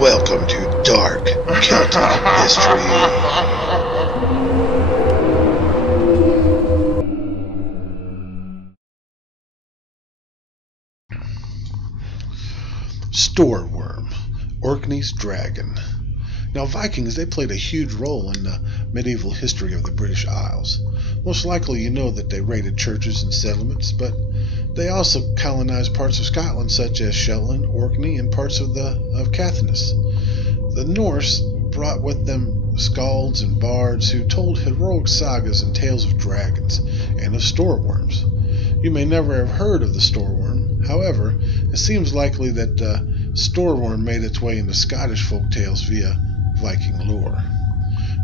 Welcome to Dark Celtic History. Stoor Worm, ORKNEY'S dragon. Now, Vikings, they played a huge role in the medieval history of the British Isles. Most likely you know that they raided churches and settlements, but they also colonized parts of Scotland such as Shetland, Orkney, and parts of Caithness. The Norse brought with them skalds and bards who told heroic sagas and tales of dragons and of Stoor Worms. You may never have heard of the Stoor Worm. However, it seems likely that Stoor Worm made its way into Scottish folktales via Viking lore.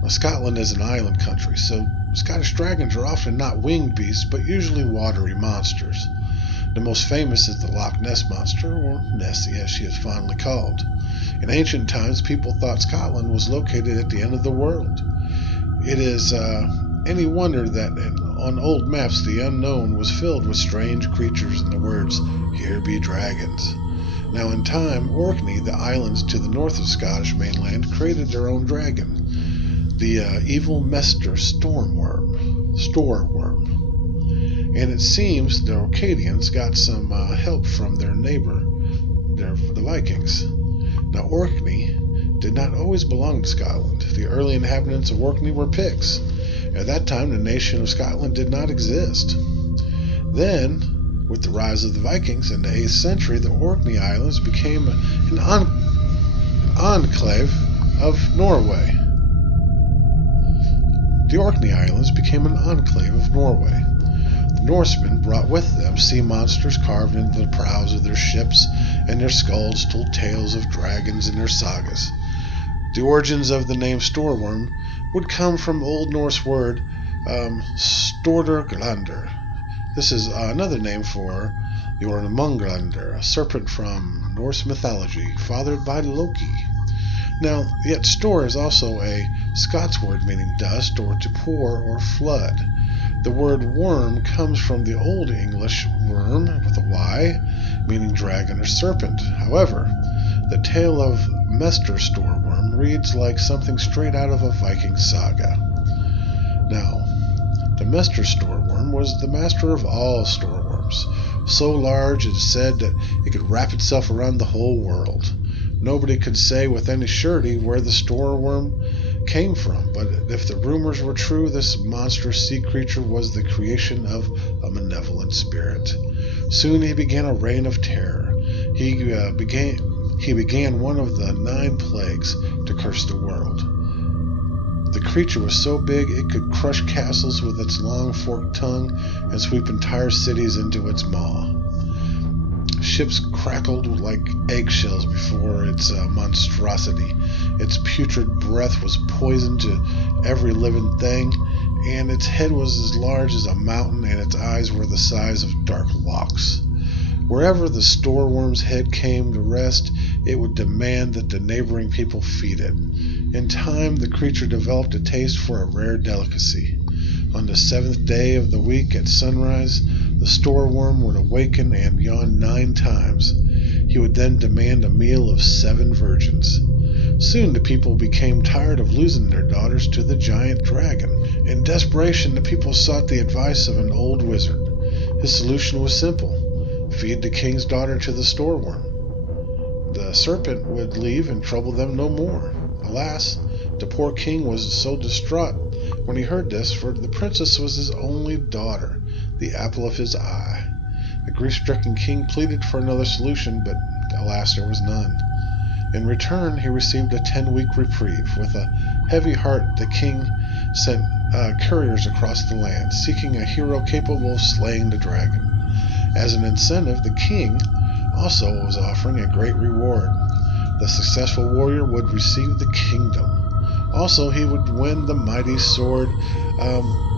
Now, Scotland is an island country, so Scottish dragons are often not winged beasts, but usually watery monsters. The most famous is the Loch Ness Monster, or Nessie as she is fondly called. In ancient times, people thought Scotland was located at the end of the world. It is any wonder that on old maps the unknown was filled with strange creatures and the words, "Here be dragons." Now in time, Orkney, the islands to the north of Scottish mainland, created their own dragon, the evil Mester Stoor Worm. And it seems the Orcadians got some help from their neighbor, the Vikings. Now Orkney did not always belong to Scotland. The early inhabitants of Orkney were Picts. At that time, the nation of Scotland did not exist. Then, with the rise of the Vikings in the 8th century, the Orkney Islands became an enclave of Norway. The Orkney Islands became an enclave of Norway. The Norsemen brought with them sea monsters carved into the prows of their ships, and their skulls told tales of dragons in their sagas. The origins of the name Stoor Worm would come from Old Norse word Storderglander. This is another name for Jormungandr, a serpent from Norse mythology, fathered by Loki. Now, yet Stoor is also a Scots word meaning dust, or to pour, or flood. The word worm comes from the Old English worm, with a Y, meaning dragon or serpent. However, the tale of Mester Stoor Worm reads like something straight out of a Viking saga. Now, the Mester Stoor Worm was the master of all Stoor Worms, so large it is said that it could wrap itself around the whole world. Nobody could say with any surety where the Stoor Worm came from, but if the rumors were true, this monstrous sea creature was the creation of a malevolent spirit. Soon he began a reign of terror. He began one of the 9 plagues to curse the world. The creature was so big it could crush castles with its long forked tongue and sweep entire cities into its maw. Ships crackled like eggshells before its monstrosity. Its putrid breath was poison to every living thing, and its head was as large as a mountain, and its eyes were the size of dark locks. Wherever the Stoor Worm's head came to rest, it would demand that the neighboring people feed it. In time, the creature developed a taste for a rare delicacy. On the 7th day of the week at sunrise, the Stoor Worm would awaken and yawn 9 times. He would then demand a meal of 7 virgins. Soon the people became tired of losing their daughters to the giant dragon. In desperation, the people sought the advice of an old wizard. His solution was simple: feed the king's daughter to the Stoor Worm. The serpent would leave and trouble them no more. Alas, the poor king was so distraught when he heard this, for the princess was his only daughter, the apple of his eye. The grief-stricken king pleaded for another solution, but alas, there was none. In return, he received a 10-week reprieve. With a heavy heart, the king sent couriers across the land, seeking a hero capable of slaying the dragon. As an incentive, the king also was offering a great reward. The successful warrior would receive the kingdom. Also, he would win the mighty sword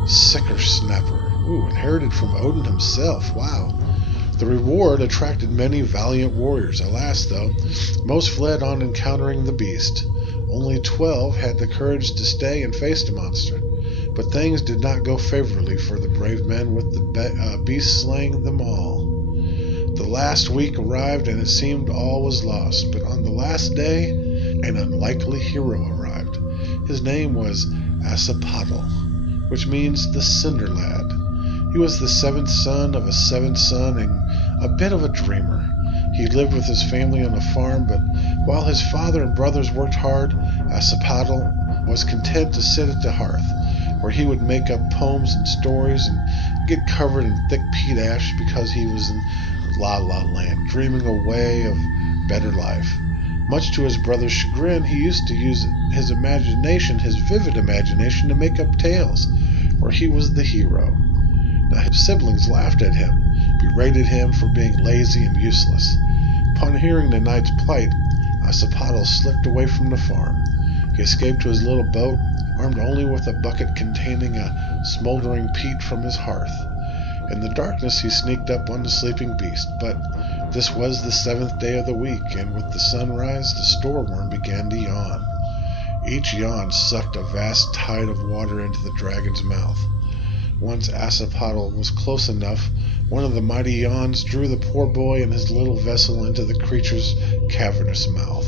Snapper, inherited from Odin himself. Wow. The reward attracted many valiant warriors. Alas, though, most fled on encountering the beast. Only 12 had the courage to stay and face the monster. But things did not go favorably for the brave men, with the beast slaying them all. The last week arrived, and it seemed all was lost. But on the last day, an unlikely hero arrived. His name was Asapatl, which means the Cinder Lad. He was the seventh son of a seventh son and a bit of a dreamer. He lived with his family on a farm, but while his father and brothers worked hard, Asapatl was content to sit at the hearth, where he would make up poems and stories and get covered in thick peat ash because he was in La La Land, dreaming away of better life. Much to his brother's chagrin, he used to use his imagination, his vivid imagination, to make up tales where he was the hero. Now his siblings laughed at him, berated him for being lazy and useless. Upon hearing the knight's plight, Asapatl slipped away from the farm. He escaped to his little boat, armed only with a bucket containing a smoldering peat from his hearth. In the darkness he sneaked up on the sleeping beast, but this was the 7th day of the week, and with the sunrise the Stoor Worm began to yawn. Each yawn sucked a vast tide of water into the dragon's mouth. Once Asapatl was close enough, one of the mighty yawns drew the poor boy and his little vessel into the creature's cavernous mouth.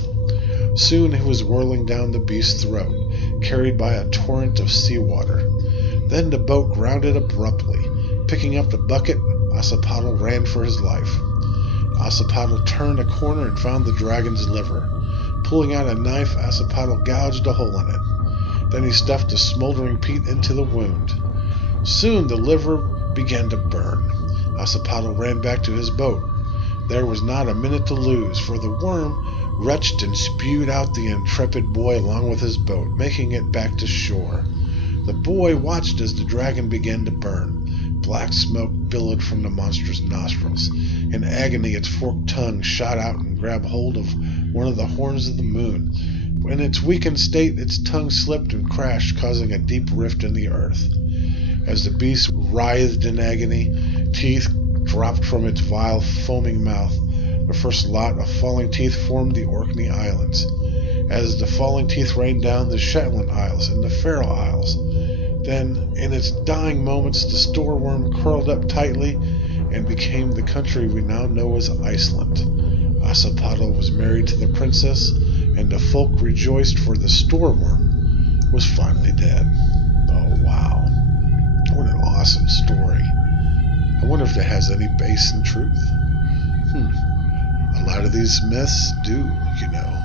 Soon he was whirling down the beast's throat, carried by a torrent of seawater. Then the boat grounded abruptly. Picking up the bucket, Asapatl ran for his life. Asapatl turned a corner and found the dragon's liver. Pulling out a knife, Asapatl gouged a hole in it. Then he stuffed the smoldering peat into the wound. Soon the liver began to burn. Asapatl ran back to his boat. There was not a minute to lose, for the worm retched and spewed out the intrepid boy along with his boat, making it back to shore. The boy watched as the dragon began to burn. Black smoke billowed from the monster's nostrils. In agony, its forked tongue shot out and grabbed hold of one of the horns of the moon. In its weakened state, its tongue slipped and crashed, causing a deep rift in the earth. As the beast writhed in agony, teeth dropped from its vile, foaming mouth. The first lot of falling teeth formed the Orkney Islands. As the falling teeth rained down, the Shetland Isles and the Faroe Isles. Then, in its dying moments, the Stoor Worm curled up tightly and became the country we now know as Iceland. Asapatl was married to the princess, and the folk rejoiced, for the Stoor Worm was finally dead. Oh, wow. What an awesome story. I wonder if it has any base in truth. A lot of these myths do, you know.